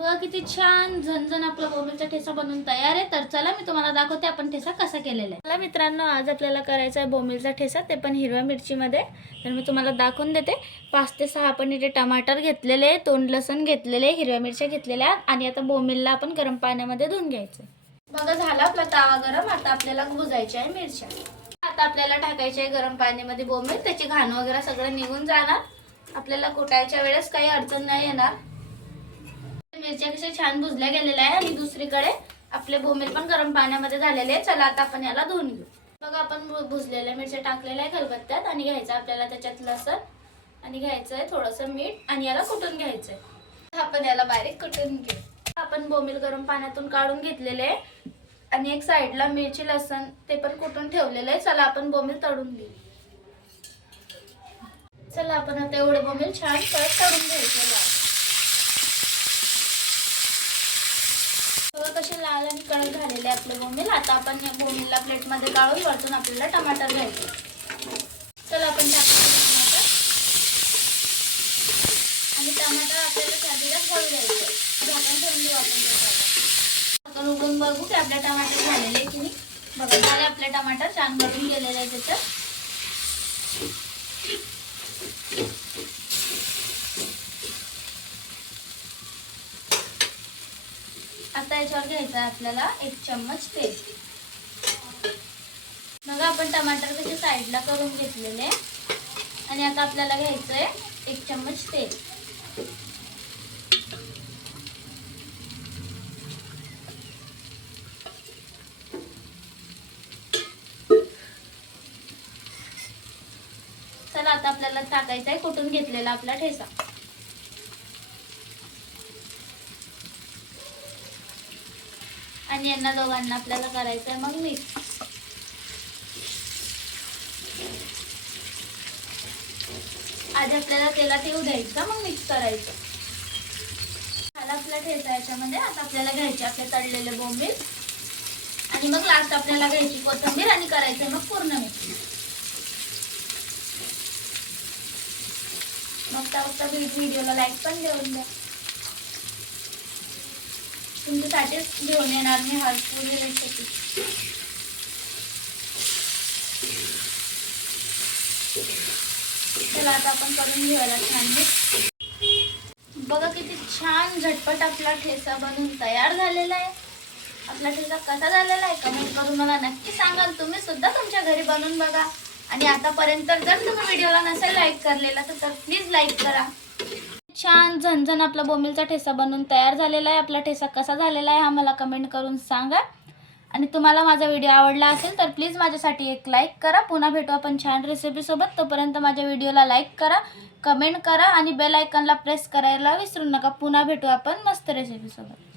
बघा किती छान झणझण आपला बोंबीलचा ठेचा बनवून तयार आहे। तर चला मी तुम्हाला दाखवते आपण ठेचा कसा केलेला आहे। चला मित्रांनो, आज आपल्याला करायचा आहे बोंबीलचा ठेचा, ते पण हिरव्या मिरचीमध्ये। तर मी तुम्हाला दाखवून देते। 5 ते 6 आपण इथे टमाटर घेतलेले, 2 लसूण घेतलेले, हिरव्या मिरच्या घेतलेल्या आणि आता बोंबीलला आपण गरम पाण्यामध्ये धुवून घ्यायचं। बघा झाला आपला तवा गरम। आता आपल्याला भुजायच्या आहे मिरच्या। आता आपल्याला टाकायचे आहे गरम पाण्यामध्ये बोंबील, त्याची घाण वगैरे सगळं निघून जाणार। आपल्याला कुटायच्या वेळेस काही अडचण नाही येणार। मिरच्या कशा छान भुजल्या गेलेल्या आहे आणि दुसरीकडे आपले बोंबील पण गरम पाण्यामध्ये झालेले आहे। चला आता आपण याला धुवून घेऊ। बघा आपण भुजलेल्या मिरच्या टाकलेल्या आहे खलबत्त्यात आणि घ्यायचं आपल्याला त्याच्यात लसूण आणि घ्यायचं आहे थोडंसं मीठ आणि याला कुटून घ्यायचं आहे। आपण याला बारीक कुटून घेऊ। आपण बोंबील गरम पाण्यातून काढून घेतलेले आहे आणि एक साइडला मिरची लसूण ते पण कुटून ठेवलेलं आहे। चला आपण बोंबील तळून घेऊ। चला आपण आता एवढे बोंबील छान तळून घ्यायचे। कसे लाल आणि कडक झालेले आपले बोंबील। आता आपण या बोंबीलला प्लेट मध्ये काढून वरतून आपल्याला टमाटर घ्यायचे। चला आपण टाकायचं टमाटर आणि टमाटर आपल्याला साधीलाच भाजून घ्यायचं। झाकण ठेवून देऊ आपण त्याच्यावर। आपण उघडून बघू की आपले टमाटर झालेले की नाही। बघा झाले आपले टमाटर छान भाजून गेलेले आहे त्याच्यात। आता याच्यावर घ्यायचं आहे आपल्याला 1 चम्मच तेल। मग आपण टमाटर कसे साईडला करून घेतलेले आणि आता आपल्याला घ्यायचं आहे 1 चम्मच तेल। चला आता आपल्याला टाकायचा आहे कुटून घेतलेला आपला ठेचा आणि यांना दोघांना आपल्याला करायचं आहे मग मिक्स। आधी आपल्याला तेलात येऊ द्यायचं मग मिक्स करायचं। झाला आपला ठेचा याच्यामध्ये। आता आपल्याला घ्यायचे आपले तळलेले बोंबील आणि मग लास्ट आपल्याला घ्यायची कोथिंबीर आणि करायचंय मग पूर्ण मिक्स। मग त्या व्हिडिओला लाईक पण देऊन द्या। तुमच्यासाठीच घेऊन येणार मी हर पूर्ण रेसिपी। चला आता आपण करून घेऊया छान। बघा किती छान झटपट आपला ठेचा बनवून तयार झालेला आहे। आपला ठेचा कसा झालेला आहे कमेंट करून मला नक्की सांगाल। तुम्ही सुद्धा तुमच्या घरी बनवून बघा आणि आतापर्यंत जर तुम्ही व्हिडिओला नसेल लाईक करलेला तर प्लीज लाईक करा। छान झणझण आपला बोंबीलचा ठेचा बनवून तयार झालेला आहे। आपला ठेचा कसा झालेला आहे हा मला कमेंट करून सांगा आणि तुम्हाला माझा व्हिडिओ आवडला असेल तर प्लीज माझ्यासाठी एक लाईक करा। पुन्हा भेटू आपण छान रेसिपी सोबत। तोपर्यंत माझ्या व्हिडिओला लाईक करा, कमेंट करा आणि बेल आयकॉनला प्रेस करायला विसरू नका। पुन्हा भेटू आपण मस्त रेसिपी सोबत।